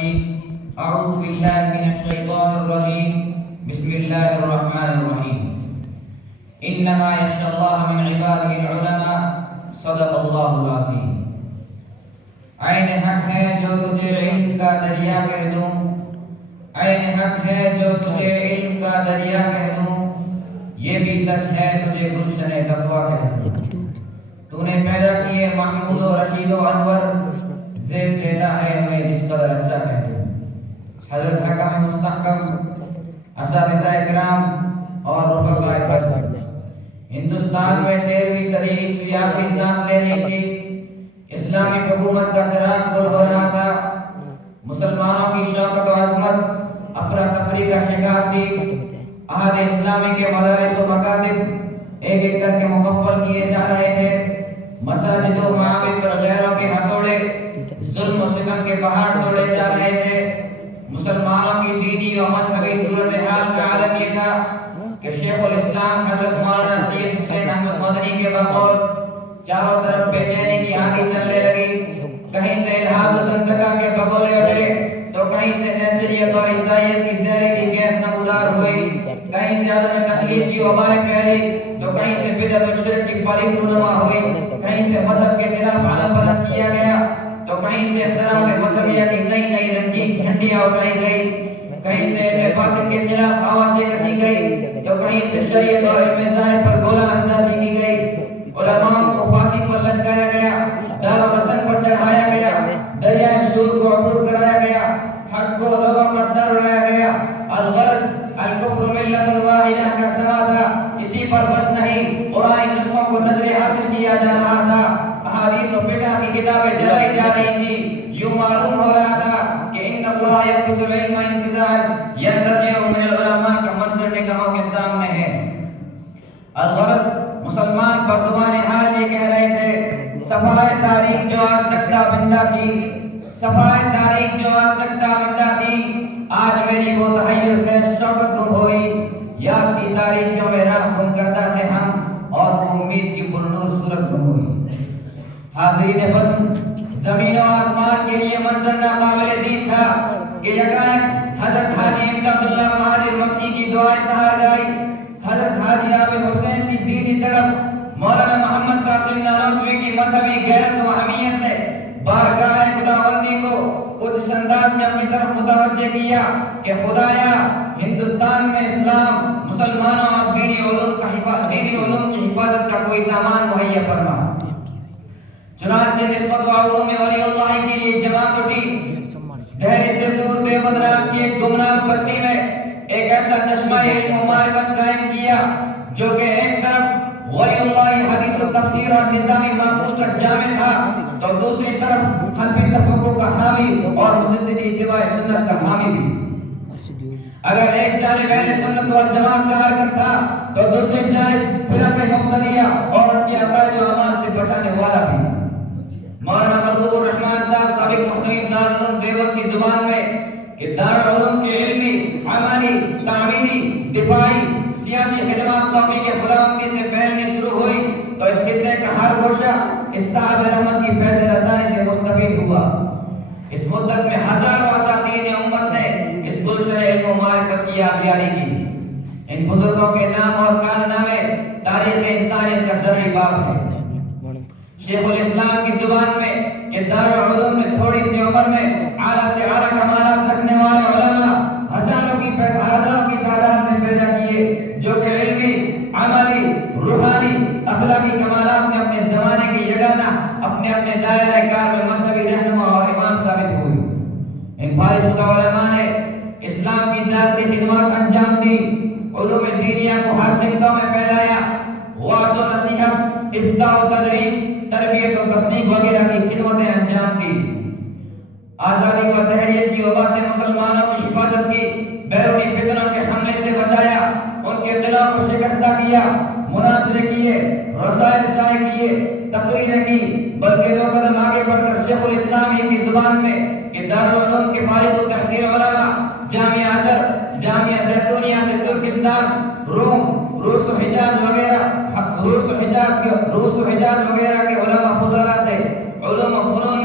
الرجيم أعوذ بالله من الشيطان الرجيم بسم الله الرحمن الرحيم إنما يخشى الله من عباده العلماء صدق الله العظيم عین حق ہے جو تجھے علم کا دریا کہہ دوں عین حق ہے جو تجھے علم کا دریا کہہ دوں یہ بھی سچ ہے تجھے گلشن تقویٰ کہہ دوں تو نے پیدا کیے محمود و رشید و انور زیب دیتا ہے ہمیں جس قدر اچھا کہہ دوں حضرت حکم مستحکم اساتذہ اکرام اور رفقاء اکرام ہندوستان میں 13ویں صدی عیسوی آخری سانس لے رہی تھی اسلامی حکومت کا چراغ گل ہو رہا تھا مسلمانوں کی شوکت و عظمت افراتفری کا شکار تھی عہد اسلامی کے مدارس و مکاتب ایک ایک کر کے مکمل کیے جا رہے تھے مساجد و معابد پر غیروں کے ہتھوڑے ظلم و ستم کے پہاڑ توڑے جا رہے تھے مسلمانوں کی دینی و مذہبی صورتحال کا عالم یہ تھا کہ شیخ الاسلام حضرت مولانا سید حسین احمد مدنی کے بقول چاروں طرف بے چینی کی آندھی چلنے لگی کہیں سے الہاد و زندگا کے بگولے اٹھے تو کہیں سے نیچریت اور عیسائیت کی زہریلی گیس نمودار ہوئی کہیں سے عدم تکلیف کی وبائیں پھیلی تو کہیں سے بدعت و شرک کی پالیسی رونما ہوئی کہیں سے مذہب کے خلاف علم بلند کیا گیا تو کہیں سے اختلاف مذہبیہ کی نئی نئی رنگین جھنڈیاں اٹھائی گئی کہیں سے علم باطن کے خلاف آوازیں کسی گئی تو کہیں سے شریعت اور علم ظاہر پر گولہ اندازی کی گئی علماء کو پھانسی پر لٹکایا گیا دار الحسن پر چڑھایا گیا دریائے شور کو عبور کرایا گیا حق کو لوگوں کا سر اڑایا گیا الغرض الکفر ملت واحدہ کا سما تھا اسی پر بس نہیں قرآن نسخوں کو نظر حافظ کیا جا رہا تھا احادیث و فقہ کی کتابیں جلائی جا رہی تھی یوں معلوم ہو رہا تھا کہ ان اللہ یقبض العلم انتزاعا ينتزع من العلماء کا منظر نگاہوں کے سامنے ہے الغرض مسلمان پر زبان حال یہ کہہ رہے تھے صفائے تاریخ جو آج تک تابندہ تھی صفائے تاریخ جو آج تک تابندہ تھی آج میری وہ تحیر خیز شوقت گم ہوئی یاس کی تاریخ جو میرا گم کرتا تھے ہم اور امید کی پرنور صورت گم ہوئی حاضرین بزم زمین و آسمان کے لیے منظر ناقابل دید تھا کہ یکایک حضرت حاجی امداد اللہ مہاجر مکی کی دعائیں سہار گائی حضرت حاجی عابد حسین کی دینی طرف مولانا محمد قاسم نانوتوی کی مذہبی غیرت و اہمیت نے بارگاہ خداوندی کو کچھ اس انداز میں اپنی طرف متوجہ کیا کہ خدایا ہندوستان میں اسلام مسلمانوں اور دینی علوم کی حفاظت کا کوئی سامان مہیا فرما چنانچہ نسبت و علوم ولی اللہ کی یہ جماعت اٹھی دہلی سے دور دیوبند کی ایک گمنام بستی میں ایک ایسا چشمہ علم و معرفت قائم کیا جو کہ ایک طرف ولی اللہ حدیث و تفسیر اور نظامی معقول کا جامع تھا تو دوسری طرف حنفی تفقہ کا حامی اور مجددی اتباع سنت کا حامی بھی اگر ایک جانب اہل سنت والجماعت کا حرکت تھا تو دوسری جانب فرق مبتدیہ اور ان کی عقائد و اعمال سے بچانے والا بھی مولانا مرغوب الرحمان صاحب سابق محترم دارالعلوم دیوبند کی زبان میں کہ دارالعلوم کے علمی عملی تعمیری دفاعی سیاسی خدمات توفیق خداوندی سے پھیلنے شروع ہوئی تو اس خطے کا ہر گوشہ اس صاحب رحمت کی فیض رسانی سے مستفید ہوا اس مدت میں ہزاروں اساتین امت نے اس گلشن علم و معرفت کی آبیاری کی ان بزرگوں کے نام اور کارنامے تاریخ انسانیت کا زرعی باب ہے شیخ الاسلام کی زبان میں کہ دارالعلوم میں تھوڑی سی عمر میں اعلیٰ سے اعلیٰ کمالات رکھنے والے علماء ہزاروں کی تعداد میں پیدا کیے جو کہ علمی عملی روحانی اخلاقی کمالات میں اپنے زمانے کی یگانہ اپنے دائرہ کار میں مذہبی رہنما اور امام ثابت ہوئی ان فارغ شدہ علماء نے اسلام کی داخلی خدمات انجام دی علوم دینیہ کو ہر سمتوں میں پھیلایا وعظ و نصیحت افتاء و تدریس تربیت و تصدیق وغیرہ کی خدمتیں انجام دی آزادی و تحریت کی وبا سے مسلمانوں کی حفاظت کی بیرونی فتنوں کے حملے سے بچایا ان کے دلوں کو شکستہ کیا مناظرے کیے رسائل شائع کیے تقریریں کی بلکہ دو قدم آگے بڑھ کر شیخ الاسلام کی زبان میں کہ دارالعلوم کے فارغ التحصیل علماء جامعہ ازہر جامعہ زیتونیہ سے ترکستان روم روس و حجاز وغیرہ کے علماء فضلاء سے علوم و فنون